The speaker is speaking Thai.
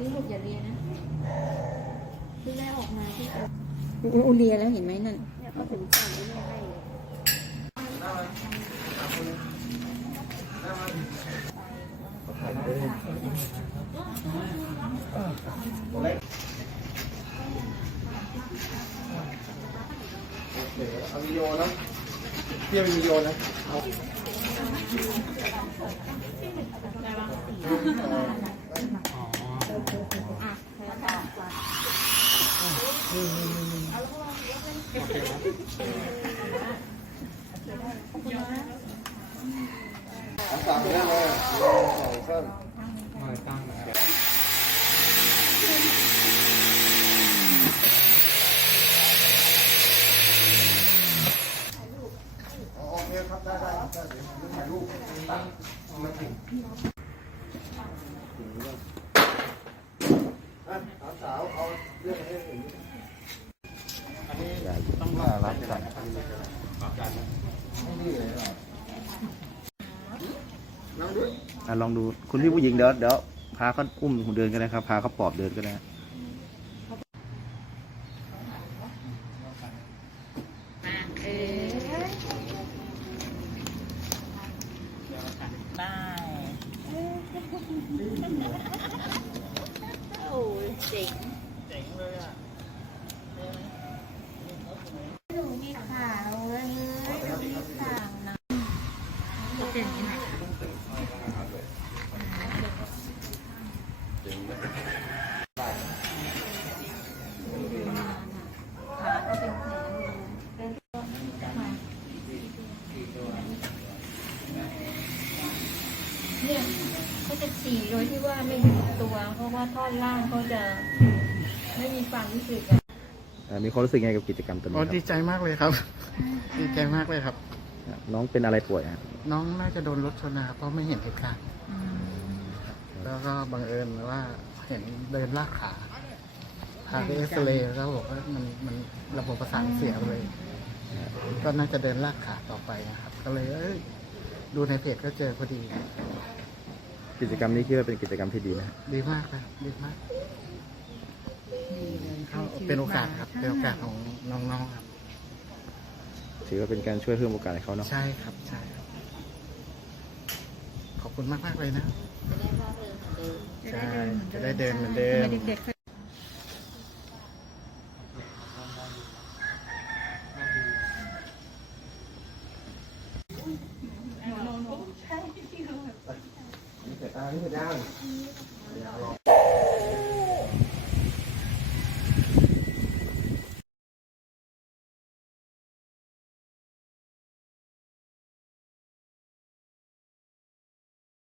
นี้ลูกอย่าเรียนนะที่แม่ออกมาที่อุเรียแล้วเห็นไหมนั่นเนี่ยเขาถึงสั่งไม่ให้เอาวิดีโอนะเที่ยววิดีโอนะสามเนี่ยเลยสองเส้นมาตั้งโอเคครับได้เดี๋ยวถ่ายรูปตั้งมาถึงสาวเอาเรื่องให้ถึงอันนี้ต้องมารับกันลองดูคุณพี่ผู้หญิงเดี๋ยวพาเขาอุ้มเดินก็ได้ครับพาเขาปอบเดินก็ได้โอ้ยเจ๋งเลยอ่ะหนูมีขาวเลยมีขาวนะจะเป็นยังไงขาก็เป็นแผลเป็นเนี่ยเขาจะฉี่โดยที่ว่าไม่รู้ตัวเพราะว่าท่อนล่างเขาจะไม่มีความรู้สึกมีความรู้สึกไงกับกิจกรรมตัวนี้ครับดีใจมากเลยครับดีใจมากเลยครับน้องเป็นอะไรป่วยครับน้องน่าจะโดนรถชนนะครับเพราะไม่เห็นเหตุการณ์แล้วก็บังเอิญว่าเห็นเดินลากขาพาไปเอ็กซเรย์แล้วบอกว่ามันระบบประสาทเสียเลยก็น่าจะเดินลากขาต่อไปนะครับก็เลยดูในเพจก็เจอพอดีกิจกรรมนี้คิดว่าเป็นกิจกรรมที่ดีนะดีมากครับดีมากเป็นโอกาสครับเป็นโอกาสของน้องๆครับถือว่าเป็นการช่วยเพิ่มโอกาสให้เขาเนาะใช่ครับใช่ครับขอบคุณมากเลยนะใช่จะได้เดินเหมือนเดิมนี่เสร็จได้